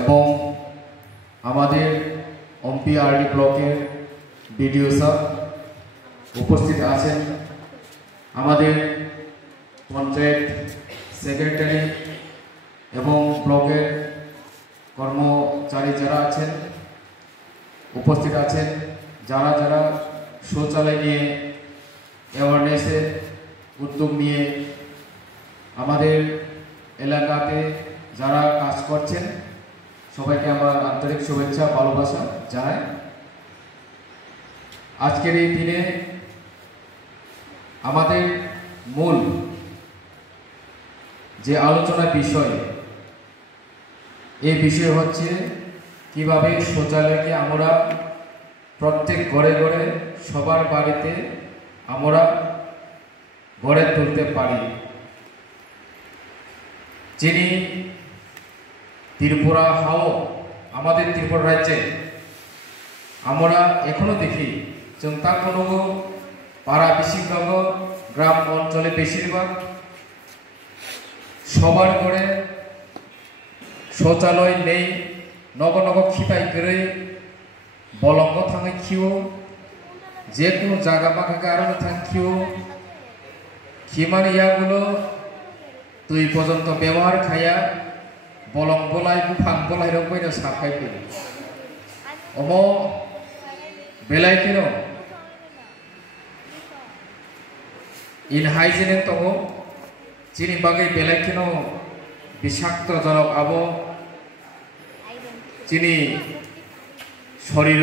এবং আমাদের অম্পিআরডি ব্লকের বিডিও স্যার উপস্থিত আছেন, আমাদের পঞ্চায়েত সেক্রেটারি এবং ব্লকের কর্মচারী যারা আছেন উপস্থিত আছেন, যারা যারা শৌচালয় নিয়ে অ্যাওয়ারনেসের উদ্যোগ নিয়ে আমাদের এলাকাতে যারা কাজ করছেন সবাইকে আমার আন্তরিক শুভেচ্ছা ভালোবাসা জানাই। আজকের এই দিনে আমাদের মূল যে আলোচনা বিষয়, এই বিষয় হচ্ছে কিভাবে শৌচালয়কে আমরা প্রত্যেক ঘরে ঘরে সবার বাড়িতে আমরা গড়ে তুলতে পারি। যিনি ত্রিপুরা আমাদের ত্রিপুরা রাজ্যে আমরা এখনো দেখি চিন্তা কোনো পাড়া বেশিরভাগ গ্রাম অঞ্চলে বেশিরভাগ সবার ঘরে শৌচালয় নেই, নগ নগ খিপাই করে বলঙ্গ থাঙে খিও, যে কোনো জায়গা বাঁকা কারণে থাকিও খিমার ইয়াগুলো তুই পর্যন্ত ব্যবহার খাইয়া বলং বলাই ফাং বলাই রকম সাফাই পেল অম বেলাই কেন ইনহাইজেনের তব চিনি বাগে বেলাই কেন বিষাক্ত জনক আব চিনি শরীর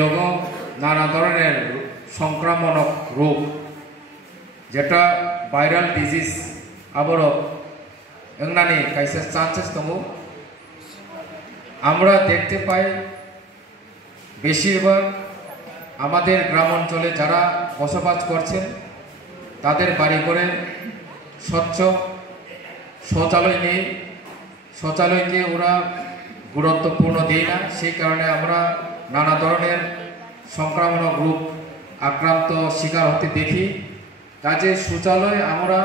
নানা ধরনের সংক্রামক রোগ যেটা ভাইরাল ডিজিজ আবার এংনানি কাইসে চান্সেস দङ। আমরা দেখতে পাই বেশিরভাগ আমাদের গ্রাম অঞ্চলে যারা বসবাস করছেন তাদের বাড়ি করে স্বচ্ছ শৌচালয় নেই, শৌচালয়কে ওরা গুরুত্বপূর্ণ দেয় না, সেই কারণে আমরা নানা ধরনের সংক্রামক রোগ আক্রান্ত শিকার হতে দেখি। কাজে শৌচালয় আমরা